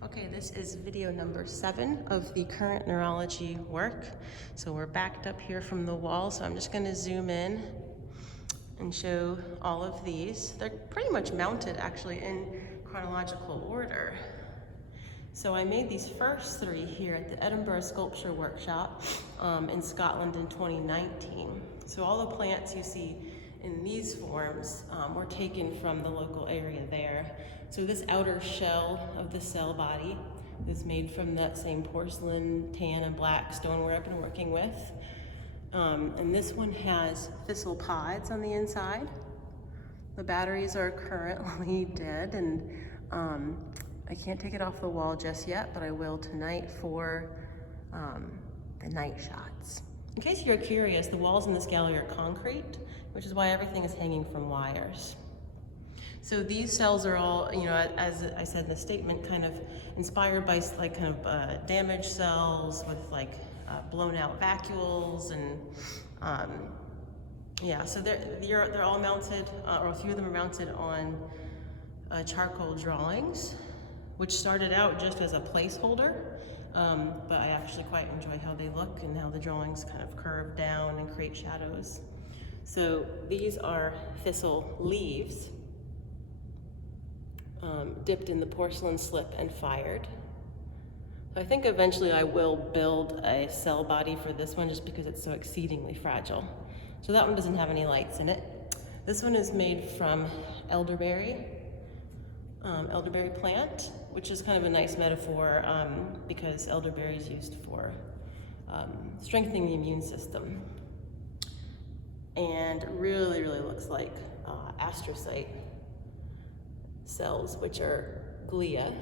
Okay, this is video number 7 of the current neurology work. So we're backed up here from the wall, so I'm just going to zoom in and show all of these. They're pretty much mounted actually in chronological order. So I made these first 3 here at the Edinburgh Sculpture Workshop in Scotland in 2019. So all the plants you see in these forms were taken from the local area there. So this outer shell of the cell body is made from that same porcelain, tan, and black stoneware I've been working with. And this one has thistle pods on the inside. The batteries are currently dead, and I can't take it off the wall just yet, but I will tonight for the night shots. In case you're curious, the walls in this gallery are concrete, which is why everything is hanging from wires. So these cells are all, as I said in the statement, kind of inspired by like kind of damaged cells with like blown out vacuoles, and yeah, so they're all mounted, or a few of them are mounted on charcoal drawings, which started out just as a placeholder, but I actually quite enjoy how they look and how the drawings kind of curve down and create shadows. So these are thistle leaves, dipped in the porcelain slip and fired. So I think eventually I will build a cell body for this one just because it's so exceedingly fragile. So that one doesn't have any lights in it. This one is made from elderberry plant, which is kind of a nice metaphor because elderberry is used for strengthening the immune system. And really, really looks like astrocyte cells, which are glia,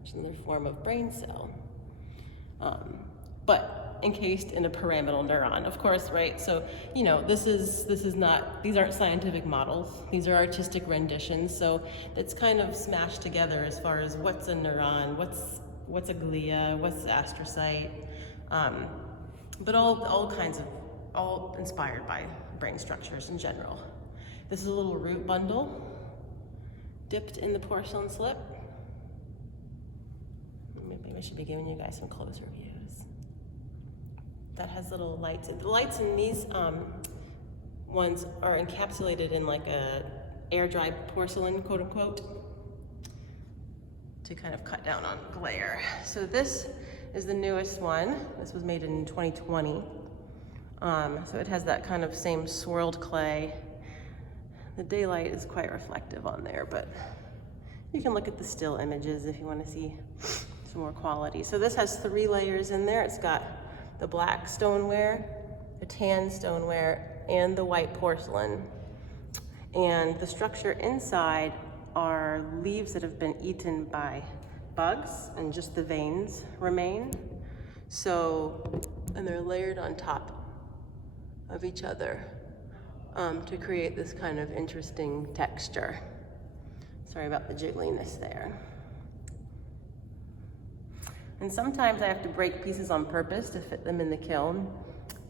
which is another form of brain cell, but encased in a pyramidal neuron, of course, right? So, this is not, these aren't scientific models. These are artistic renditions. So it's kind of smashed together as far as what's a neuron, what's a glia, what's astrocyte, but all inspired by brain structures in general. This is a little root bundle dipped in the porcelain slip. Maybe I should be giving you guys some closer views. That has little lights. The lights in these ones are encapsulated in like a air-dried porcelain, quote unquote, to kind of cut down on glare. So this is the newest one. This was made in 2020. So it has that kind of same swirled clay. The daylight is quite reflective on there, but you can look at the still images if you want to see some more quality. So this has 3 layers in there. It's got the black stoneware, the tan stoneware, and the white porcelain. And the structure inside are leaves that have been eaten by bugs, and just the veins remain. So, and they're layered on top of each other to create this kind of interesting texture. Sorry about the jiggliness there. And sometimes I have to break pieces on purpose to fit them in the kiln.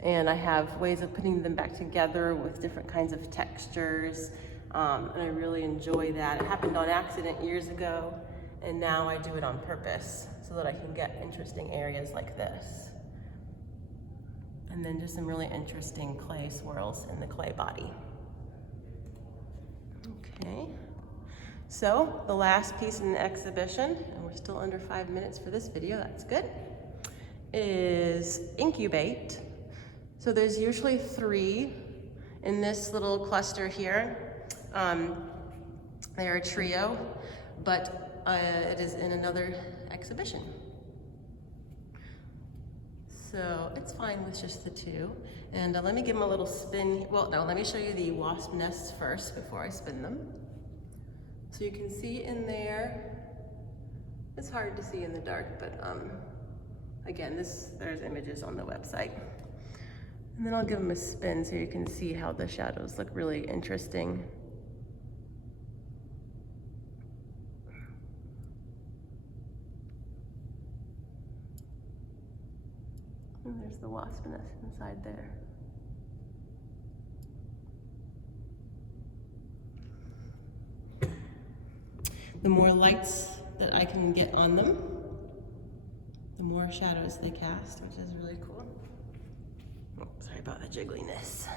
And I have ways of putting them back together with different kinds of textures. And I really enjoy that. It happened on accident years ago, and now I do it on purpose so that I can get interesting areas like this. And then just some really interesting clay swirls in the clay body. Okay, so the last piece in the exhibition, and we're still under 5 minutes for this video, that's good, is incubate. So there's usually 3 in this little cluster here. They're a trio, but it is in another exhibition. So it's fine with just the 2. And let me give them a little spin. Well, no, let me show you the wasp nests first before I spin them. So you can see in there, it's hard to see in the dark, but again, there's images on the website. And then I'll give them a spin so you can see how the shadows look really interesting. And there's the wasp nest inside there. The more lights that I can get on them, the more shadows they cast, which is really cool. Oh, sorry about the jiggliness.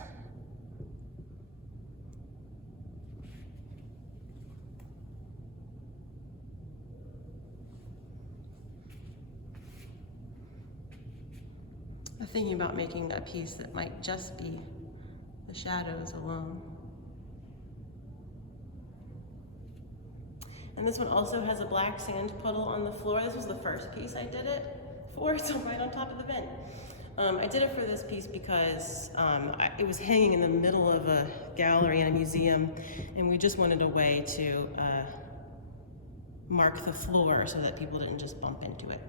I'm thinking about making a piece that might just be the shadows alone. And this one also has a black sand puddle on the floor. This was the first piece I did it for, so right on top of the bin. I did it for this piece because it was hanging in the middle of a gallery in a museum, and we just wanted a way to mark the floor so that people didn't just bump into it.